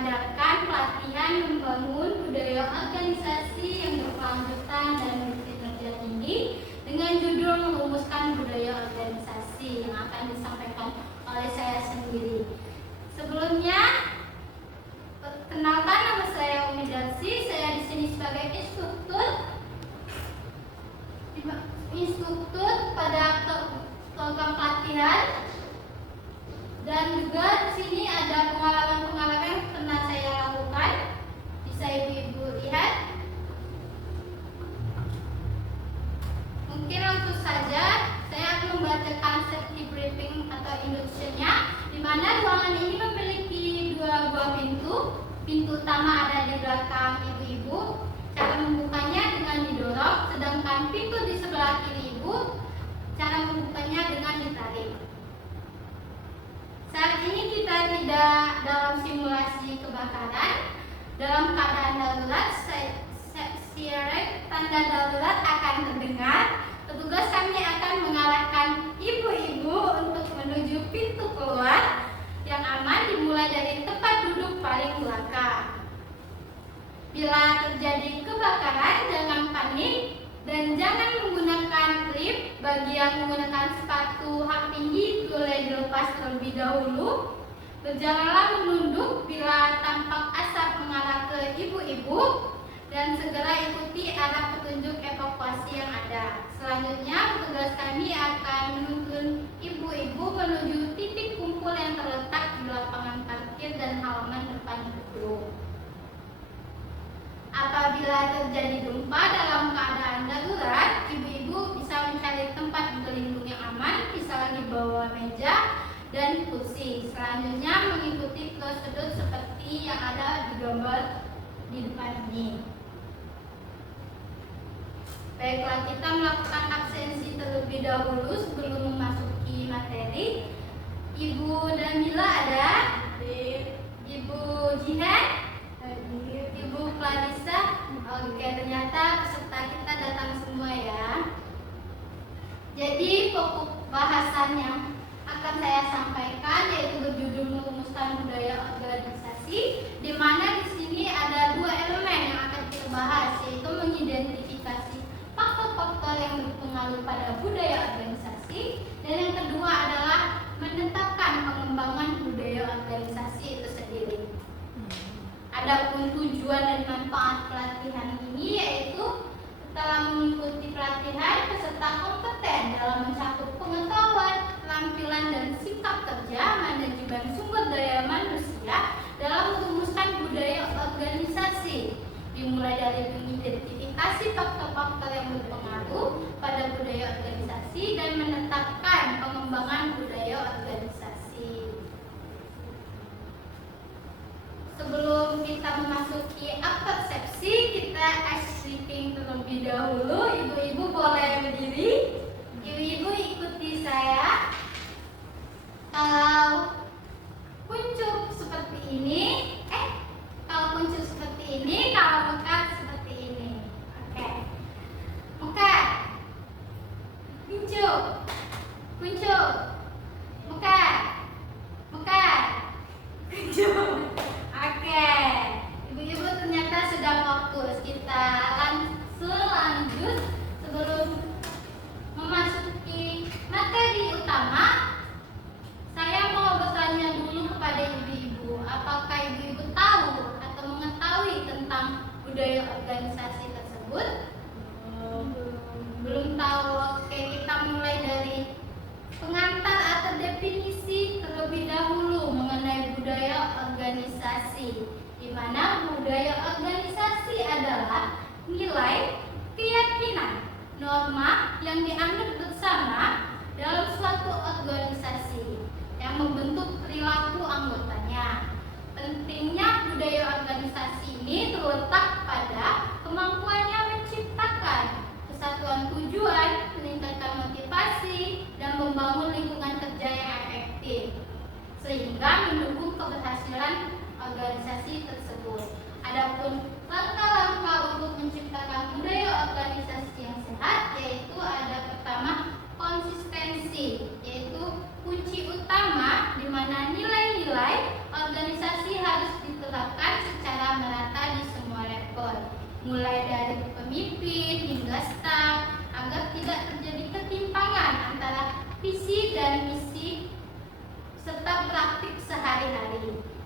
mengadakan pelatihan membangun budaya organisasi yang berkelanjutan dan berkinerja tinggi dengan judul merumuskan budaya organisasi yang akan disampaikan oleh saya sendiri. Sebelumnya, perkenalkan, nama saya Umi Darsi. Saya di sini sebagai instruktur pada program pelatihan, dan juga di sini ada pengalaman-pengalaman yang pernah saya lakukan. Bisa ibu-ibu lihat. Mungkin langsung saja saya akan membacakan safety briefing atau introduction-nya, di mana ruangan ini memiliki dua buah pintu. Pintu utama ada di belakang ibu-ibu. Cara membukanya dengan didorong, sedangkan pintu di sebelah kiri ibu, cara membukanya dengan ditarik. Saat ini kita tidak dalam simulasi kebakaran. Dalam keadaan darurat, siaran tanda darurat akan terdengar. Petugas kami akan mengarahkan ibu-ibu untuk menuju pintu keluar yang aman, dimulai dari tempat duduk paling belakang. Bila terjadi kebakaran, jangan panik dan jangan menggunakan lift. Bagi yang menggunakan sepatu hak tinggi boleh dilepas terlebih dahulu. Berjalanlah menunduk bila tampak asap mengarah ke ibu-ibu, dan segera ikuti arah petunjuk evakuasi yang ada. Selanjutnya, petugas kami akan menuntun ibu-ibu menuju titik kumpul yang terletak di lapangan parkir dan halaman depan gedung. Apabila terjadi gempa dalam keadaan darurat, ibu-ibu bisa mencari tempat berlindung yang aman, misalnya di bawah meja dan kursi. Selanjutnya, mengikuti prosedur seperti yang ada di gambar di depan ini. Baiklah, kita melakukan absensi terlebih dahulu sebelum memasuki materi. Ibu Damila ada? Ibu Jihan? Ibu Clarissa? Oke, ternyata peserta kita datang semua ya. Jadi pokok bahasan yang akan saya sampaikan yaitu berjudul merumuskan budaya organisasi, di mana di sini ada dua elemen yang akan kita bahas, yaitu mengidentifikasi faktor-faktor yang berpengaruh pada budaya organisasi, dan yang kedua adalah menetapkan pengembangan budaya organisasi itu sendiri. Adapun tujuan dan manfaat pelatihan ini yaitu setelah mengikuti pelatihan, peserta kompeten dalam mencakup pengetahuan, keterampilan dan sikap kerja, manajemen sumber daya manusia dalam merumuskan budaya organisasi, dimulai dari mengidentifikasi faktor-faktor yang berpengaruh pada budaya organisasi dan menetapkan pengembangan budaya organisasi. Sebelum kita memasuki persepsi, kita ice breaking terlebih dahulu. Ibu-ibu boleh berdiri. Ibu-ibu ikuti saya. Kalau kuncup seperti ini, kalau kuncup seperti ini, kalau mekat seperti ini. Oke. Mekat. Kuncup. Kuncup. Mekat. Mekat. Kuncup. Oke, ibu-ibu ternyata sudah fokus. Kita langsung lanjut. Sebelum memasuki materi utama, saya mau bertanya dulu kepada ibu-ibu, apakah ibu-ibu tahu atau mengetahui tentang budaya organisasi tersebut? Belum tahu. Oke, kita mulai dari pengantar atau definisi terlebih dahulu mengenai budaya organisasi, di mana budaya organisasi adalah nilai, keyakinan, norma yang dianggap bersama dalam suatu organisasi yang membentuk perilaku anggotanya. Pentingnya budaya organisasi ini terletak pada kemampuannya menciptakan kesatuan tujuan, meningkatkan motivasi, dan membangun lingkungan kerja yang efektif, sehingga mendukung keberhasilan organisasi tersebut. Adapun langkah-langkah untuk menciptakan budaya organisasi yang sehat, yaitu ada pertama konsistensi, yaitu kunci utama di mana nilai-nilai organisasi harus diterapkan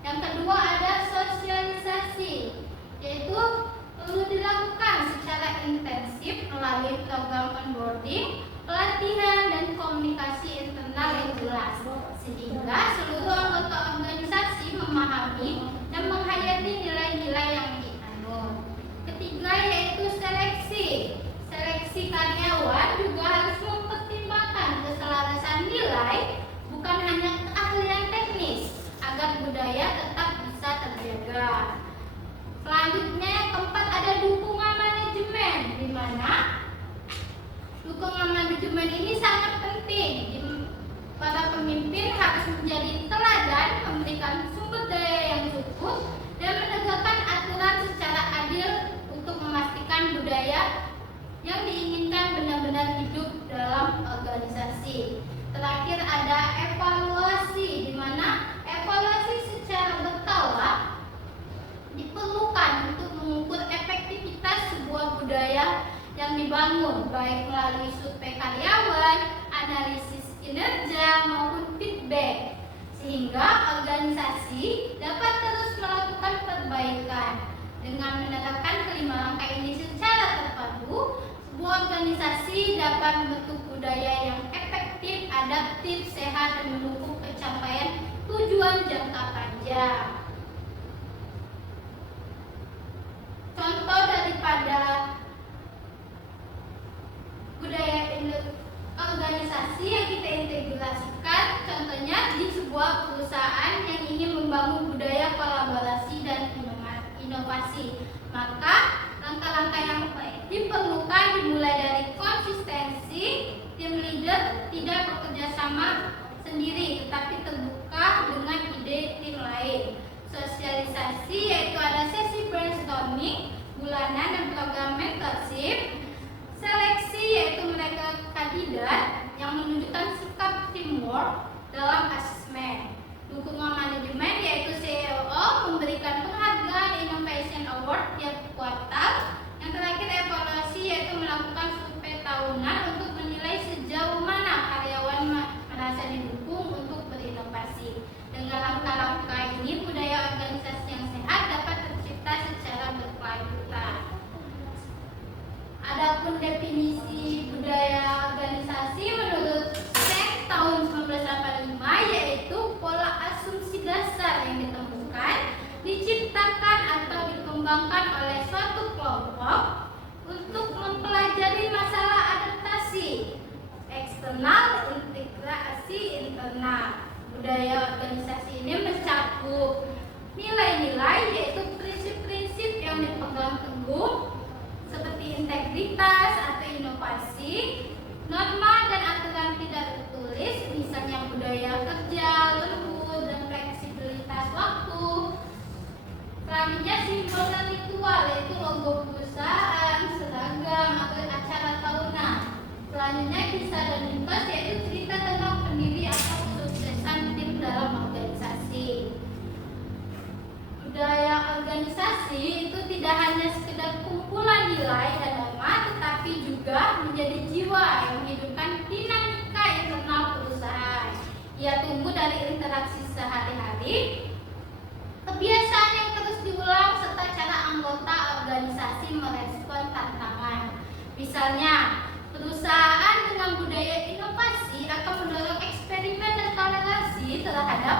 Yang kedua ada sosialisasi, yaitu perlu dilakukan secara intensif melalui program onboarding, pelatihan, dan komunikasi internal yang jelas, sehingga seluruh anggota organisasi memahami dan menghayati nilai-nilai yang dianut. Ketiga yaitu seleksi. Seleksi karyawan juga harus mempertimbangkan keselarasan nilai, bukan hanya keahlian teknis, agar budaya tetap bisa terjaga. Selanjutnya yang keempat ada dukungan manajemen, di mana dukungan manajemen ini sangat penting. Para pemimpin harus menjadi teladan, memberikan sumber daya yang cukup, dan menegakkan aturan secara adil untuk memastikan budaya yang diinginkan benar-benar hidup dalam organisasi. Terakhir ada evaluasi, di mana evaluasi secara berkala diperlukan untuk mengukur efektivitas sebuah budaya yang dibangun, baik melalui survei karyawan, analisis kinerja, maupun feedback, sehingga organisasi dapat terus melakukan perbaikan. Dengan menerapkan kelima langkah ini secara terpadu, sebuah organisasi dapat membentuk budaya yang efektif, adaptif, sehat, dan mendukung pencapaian tujuan jangka panjang. Contoh daripada budaya organisasi yang kita integrasikan, contohnya di sebuah perusahaan yang ingin membangun budaya kolaborasi dan inovasi, maka langkah-langkah yang diperlukan dimulai dari konsistensi. Tim leader tidak bekerja sama sendiri, tetapi terbuka dengan ide tim lain. Sosialisasi yaitu ada sesi brainstorming bulanan dan program mentorship. Seleksi yaitu mereka kandidat yang menunjukkan sikap teamwork dalam asesmen. Dukungan manajemen yaitu CEO memberikan penghargaan Innovation Award tiap kuartal. Yang terakhir evaluasi yaitu melakukan survei tahunan untuk menilai sejauh mana karyawan merasa didukung untuk berinovasi. Dengan langkah-langkah ini budaya organisasi yang sehat dapat tercipta secara berkelanjutan. Adapun definisi budaya organisasi menurut SEC tahun 1985 yaitu pola asumsi dasar yang ditemukan, diciptakan atau dikembangkan oleh suatu kelompok untuk mempelajari masalah adaptasi eksternal, integrasi internal. Budaya organisasi ini mencakup nilai-nilai yaitu prinsip-prinsip yang dipegang teguh seperti integritas atau inovasi, norma dan aturan tidak tertulis, misalnya budaya kerja, lembur, dan fleksibilitas waktu. Selanjutnya simbol dan ritual yaitu logo perusahaan, seragam, atau acara tahunan. Selanjutnya kisah dan mitos yaitu cerita tentang pendiri atau kesuksesan tim dalam organisasi. Budaya organisasi itu tidak hanya sekedar kumpulan nilai dan norma, tetapi juga menjadi jiwa yang menghidupkan dinamika internal perusahaan. Ia tumbuh dari interaksi sehari-hari, kebiasaan yang terus diulang, serta cara anggota organisasi merespon tantangan. Misalnya, perusahaan dengan budaya inovasi akan mendorong eksperimen dan toleransi terhadap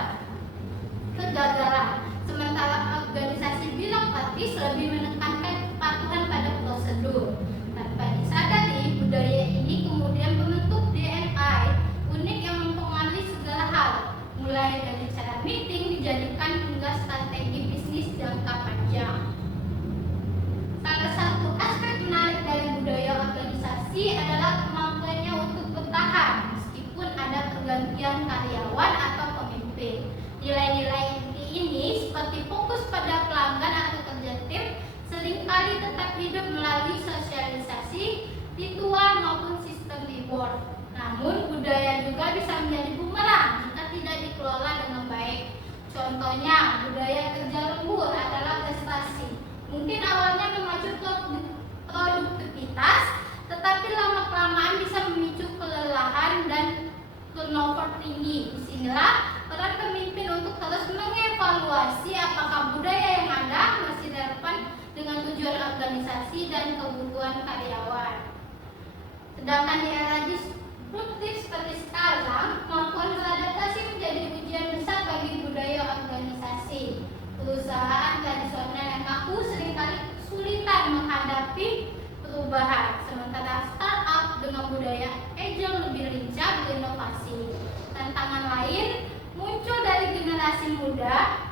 kegagalan. Sementara organisasi birokratis lebih menekankan kepatuhan pada prosedur. Tanpa disadari, budaya ini kemudian membentuk DNA unik yang mempengaruhi segala hal, mulai dari cara meeting dijadikan hingga strategi bisnis jangka panjang. Salah satu aspek menarik dari budaya organisasi adalah kemampuannya untuk bertahan meskipun ada pergantian karyawan atau pemimpin. Nilai-nilai ini seperti fokus pada pelanggan atau kerja tim seringkali tetap hidup melalui sosialisasi, ritual maupun sistem reward. Namun budaya juga bisa menjadi bumerang jika tidak dikelola dengan baik. Contohnya, budaya kerja lembur adalah prestasi. Mungkin awalnya memacu produktivitas, tetapi lama-kelamaan bisa memicu kelelahan dan turnover tinggi. Disinilah peran pemimpin untuk terus mengevaluasi organisasi dan kebutuhan karyawan. Sedangkan di era disruptif seperti sekarang, kemampuan beradaptasi menjadi ujian besar bagi budaya organisasi. Perusahaan tradisional yang kaku seringkali kesulitan menghadapi perubahan, sementara startup dengan budaya agile lebih lincah berinovasi. Tantangan lain muncul dari generasi muda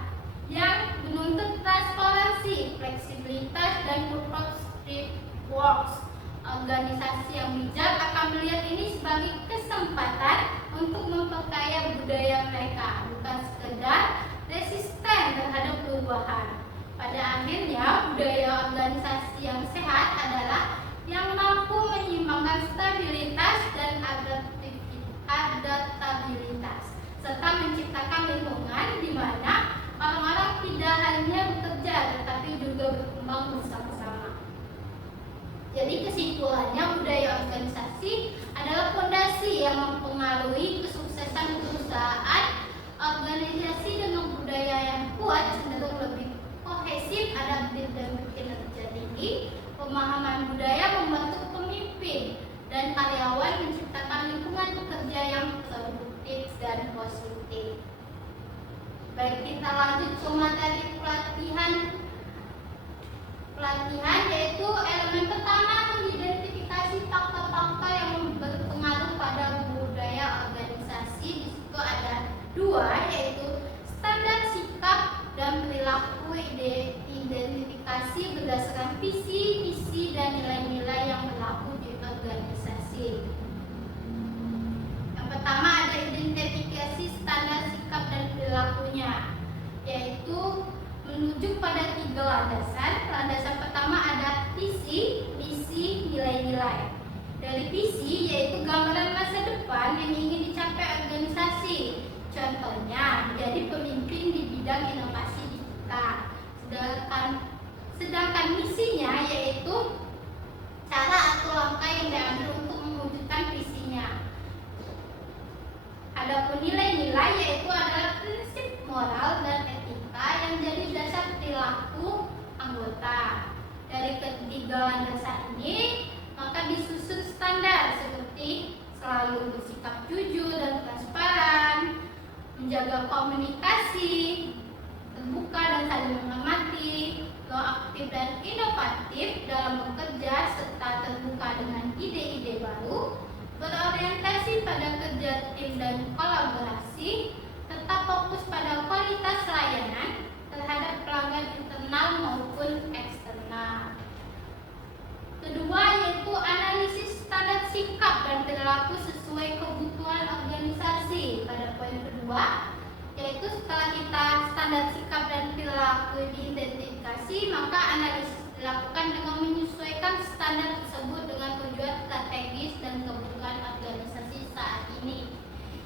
yang menuntut transparansi, fleksibilitas, dan purpose-driven works. Organisasi yang bijak akan melihat ini sebagai kesempatan untuk memperkaya budaya mereka, bukan sekedar resisten terhadap perubahan. Pada akhirnya, budaya organisasi yang sehat adalah yang mampu menyeimbangkan stabilitas dan adaptabilitas, serta menciptakan lingkungan di mana orang-orang tidak hanya bekerja tetapi juga berkembang bersama-sama. Jadi kesimpulannya, budaya organisasi adalah fondasi yang mempengaruhi kesuksesan perusahaan. Organisasi dengan budaya yang kuat cenderung lebih kohesif, adaptif, dan berkinerja tinggi. Pemahaman budaya membantu pemimpin dan karyawan menciptakan lingkungan bekerja yang produktif dan positif. Baik, kita lanjut ke materi pelatihan, yaitu elemen pertama, mengidentifikasi faktor-faktor yang berpengaruh pada budaya organisasi. Di situ ada dua, yaitu standar sikap dan perilaku. Identifikasi berdasarkan visi, misi, dan nilai-nilai yang berlaku di organisasi. Yang pertama ada identifikasi standar sikap dan perilakunya, yaitu menuju pada 3 landasan. Landasan pertama ada visi, misi, nilai-nilai. Dari visi yaitu gambaran masa depan yang ingin dicapai organisasi. Contohnya menjadi pemimpin di bidang inovasi digital. Sedangkan misinya yaitu cara atau langkah yang diambil untuk mewujudkan visinya. Adapun nilai-nilai yaitu adalah prinsip moral dan etika yang jadi dasar perilaku anggota. Dari ketiga landasan ini maka disusun standar seperti selalu bersikap jujur dan transparan, menjaga komunikasi terbuka dan saling menghormati, proaktif dan inovatif dalam bekerja serta terbuka dengan ide-ide baru, berorientasi pada kerja tim dan kolaborasi, tetap fokus pada kualitas layanan terhadap pelanggan internal maupun eksternal. Kedua yaitu analisis standar sikap dan perilaku sesuai kebutuhan organisasi. Pada poin kedua yaitu setelah kita standar sikap dan perilaku diidentifikasi, maka analisis dilakukan dengan menyesuaikan standar tersebut dengan tujuan strategis dan kebutuhan organisasi saat ini.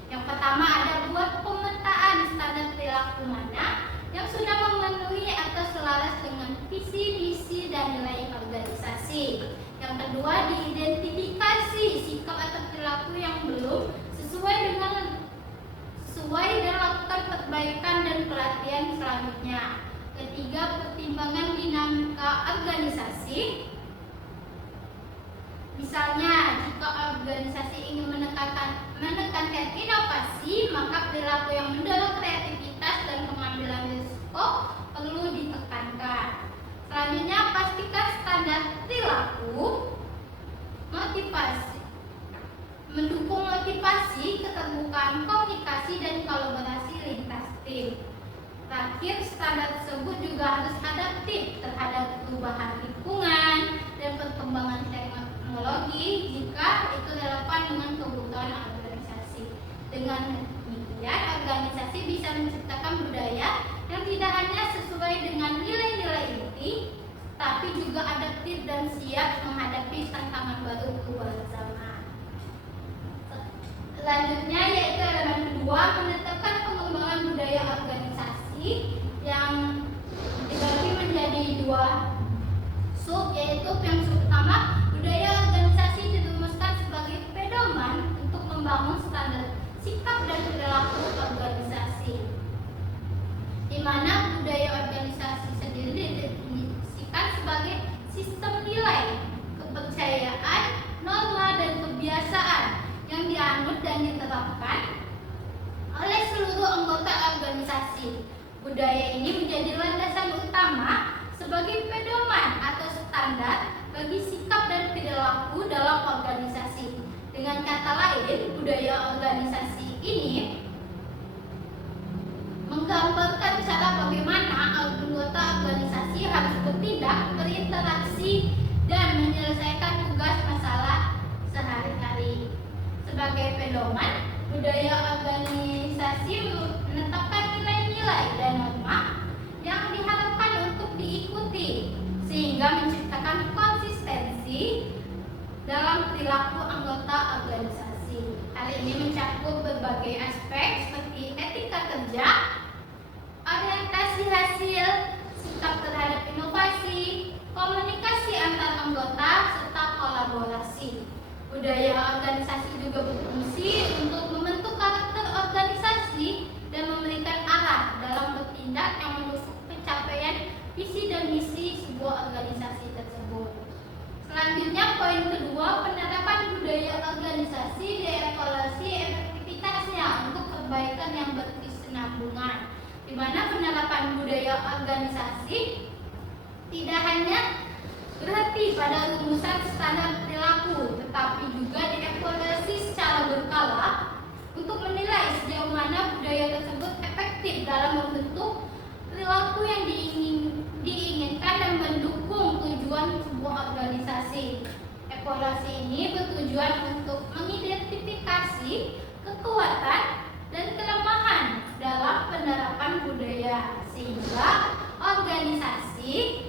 Yang pertama ada buat pemetaan standar perilaku mana yang sudah memenuhi atau selaras dengan visi, misi, dan nilai organisasi. Yang kedua diidentifikasi sikap atau perilaku yang belum sesuai dan lakukan perbaikan dan pelatihan selanjutnya. Ketiga, pertimbangan dinamika organisasi. Misalnya, jika organisasi ingin menekankan inovasi, maka perilaku yang mendorong kreativitas dan pengambilan risiko perlu ditekankan. Selanjutnya, pastikan standar perilaku, motivasi, mendukung motivasi, keterbukaan komunikasi, dan kolaborasi lintas tim. Terakhir, standar tersebut juga harus adaptif terhadap perubahan lingkungan dan perkembangan teknologi jika itu relevan dengan kebutuhan organisasi. Dengan demikian, organisasi bisa menciptakan budaya yang tidak hanya sesuai dengan nilai-nilai inti, tapi juga adaptif dan siap menghadapi tantangan baru perubahan zaman. Selanjutnya yaitu elemen kedua, menetapkan pengembangan budaya organisasi yang dibagi menjadi 2 sub, yaitu yang sub pertama, budaya organisasi dirumuskan sebagai pedoman untuk membangun standar sikap dan perilaku organisasi, di mana budaya organisasi sendiri didefinisikan sebagai sistem Budaya ini menjadi landasan utama sebagai pedoman atau standar bagi sikap dan perilaku dalam organisasi. Dengan kata lain, budaya organisasi ini menggambarkan cara bagaimana anggota organisasi harus bertindak, berinteraksi, dan menyelesaikan tugas masalah sehari-hari. Sebagai pedoman, budaya organisasi menetapkan nilai-nilai dan norma yang diharapkan untuk diikuti, sehingga menciptakan konsistensi dalam perilaku anggota organisasi. Hal ini mencakup berbagai aspek seperti etika kerja, orientasi hasil, sikap terhadap inovasi, komunikasi antar anggota, serta kolaborasi. Budaya organisasi juga berfungsi untuk membentuk karakter organisasi dan memberikan arah dalam bertindak yang mendukung pencapaian visi dan misi sebuah organisasi tersebut. Selanjutnya, poin kedua, penerapan budaya organisasi dievaluasi efektivitasnya untuk perbaikan yang berkesinambungan, di mana penerapan budaya organisasi tidak hanya berhenti pada rumusan standar perilaku, tetapi juga dievaluasi secara berkala untuk menilai sejauh mana budaya tersebut efektif dalam membentuk perilaku yang diinginkan dan mendukung tujuan sebuah organisasi. Evaluasi ini bertujuan untuk mengidentifikasi kekuatan dan kelemahan dalam penerapan budaya, sehingga organisasi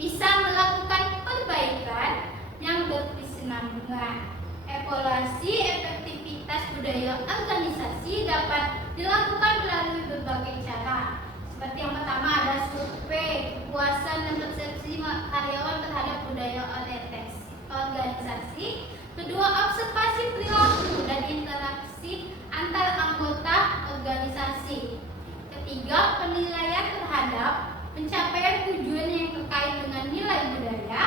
bisa melakukan perbaikan yang berkesinambungan. Evaluasi efektivitas budaya organisasi dapat dilakukan melalui berbagai cara. Seperti yang pertama ada survei kepuasan dan persepsi karyawan terhadap budaya organisasi. Kedua, observasi perilaku dan interaksi antar anggota organisasi. Ketiga, penilaian terhadap pencapaian tujuan yang terkait dengan nilai budaya.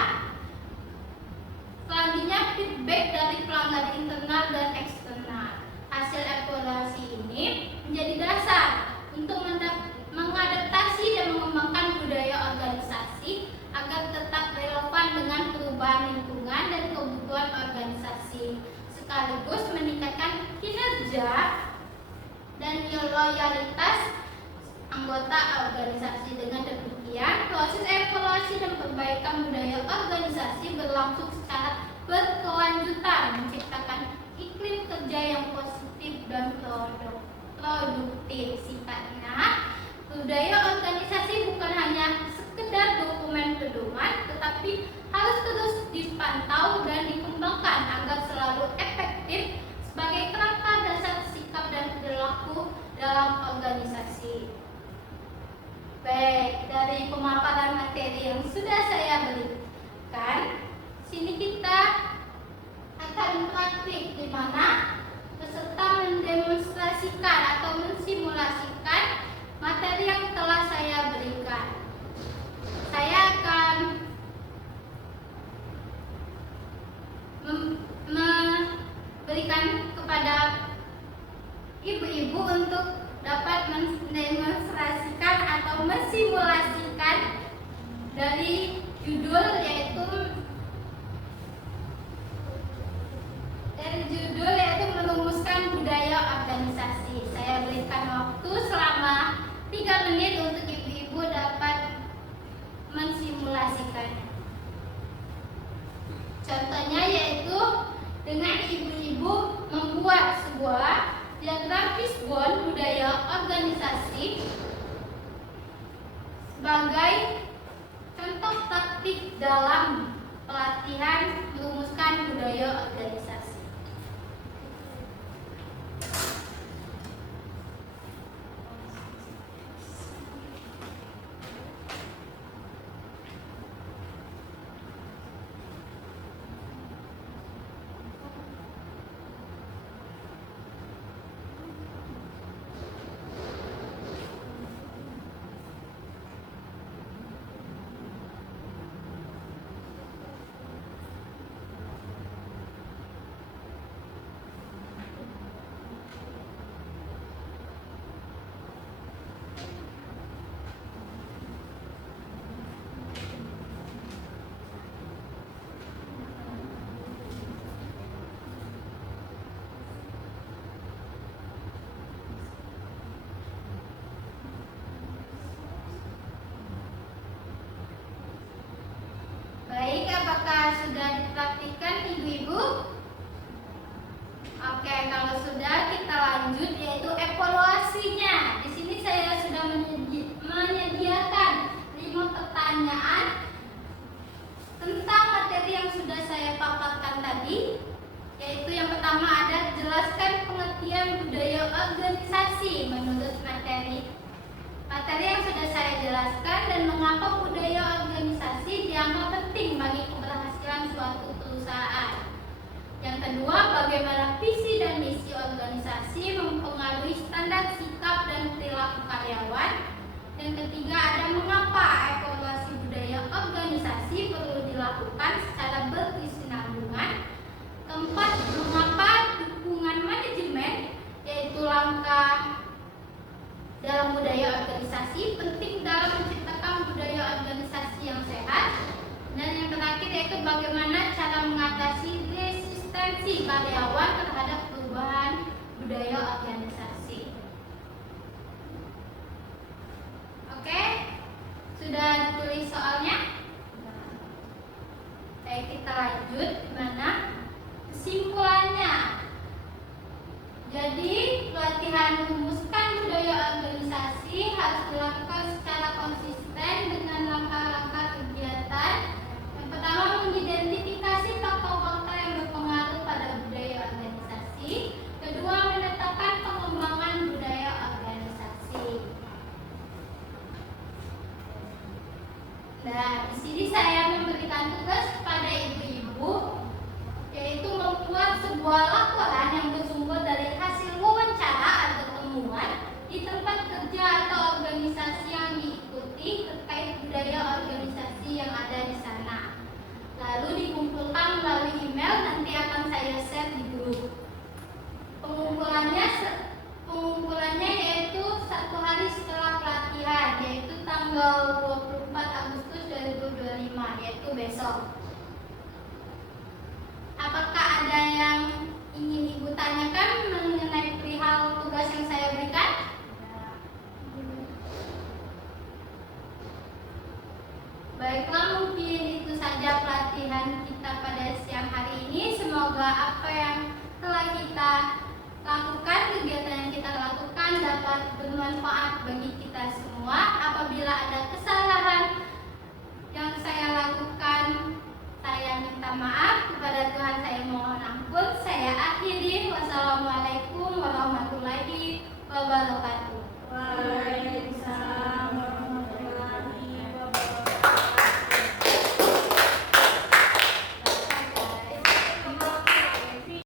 Selanjutnya, feedback dari pelanggan internal dan eksternal. Hasil evaluasi ini menjadi dasar untuk mengadaptasi dan mengembangkan budaya organisasi agar tetap relevan dengan perubahan lingkungan dan kebutuhan organisasi, sekaligus meningkatkan kinerja dan loyalitas anggota organisasi. Dengan demikian, proses evaluasi dan perbaikan budaya organisasi berlangsung secara berkelanjutan, menciptakan iklim kerja yang positif dan produktif. Singkatnya, budaya organisasi bukan hanya sekedar dokumen pedoman, tetapi harus terus dipantau dan dikembangkan agar selalu efektif sebagai kerangka dasar sikap dan perilaku dalam organisasi. Baik, dari pemaparan materi yang sudah saya berikan, sini kita akan praktik di mana peserta mendemonstrasikan atau mensimulasikan materi yang telah saya berikan. Saya akan memberikan kepada ibu-ibu untuk dapat mendemonstrasikan atau mensimulasikan dari judul yaitu merumuskan budaya organisasi. Saya berikan waktu selama 3 menit untuk ibu-ibu dapat mensimulasikannya. Contohnya yaitu dengan ibu-ibu membuat sebuah diagram fishbone budaya organisasi sebagai contoh taktik dalam pelatihan merumuskan budaya organisasi. dan mengapa budaya organisasi dianggap penting bagi keberhasilan suatu perusahaan. Yang kedua, bagaimana visi dan misi organisasi mempengaruhi standar sikap dan perilaku karyawan. Yang ketiga, ada mengapa evaluasi budaya organisasi perlu dilakukan secara berkesinambungan. Keempat, mengapa dukungan manajemen, yaitu langkah dalam budaya organisasi, penting dalam menciptakan budaya organisasi yang sehat. Dan yang terakhir yaitu bagaimana cara mengatasi resistensi karyawan terhadap perubahan budaya organisasi. Oke, sudah ditulis soalnya? Baik, kita lanjut. Gimana? Kesimpulannya. Jadi, pelatihan merumuskan budaya organisasi harus dilakukan secara konsisten dengan langkah-langkah kegiatan. Yang pertama, mengidentifikasi faktor-faktor yang berpengaruh pada budaya organisasi. Kedua, menetapkan pengembangan budaya organisasi. Nah, di sini saya memberikan tugas kepada ibu-ibu, yaitu membuat sebuah laporan yang bersumber dari hasil wawancara atau temuan di tempat kerja atau organisasi yang diikuti terkait budaya organisasi yang ada di sana. Lalu dikumpulkan melalui email, nanti akan saya share di grup. Pengumpulannya yaitu 1 hari setelah pelatihan, yaitu tanggal 24 Agustus 2025, yaitu besok. Apakah ada yang ingin Ibu tanyakan mengenai perihal tugas yang saya berikan? Baiklah, mungkin itu saja pelatihan kita pada siang hari ini. Semoga apa yang telah kita lakukan, kegiatan yang kita lakukan dapat bermanfaat bagi kita semua. Apabila ada kesalahan yang saya lakukan, saya minta maaf. Kepada Tuhan saya mohon ampun. Saya akhiri. Wassalamualaikum warahmatullahi wabarakatuh.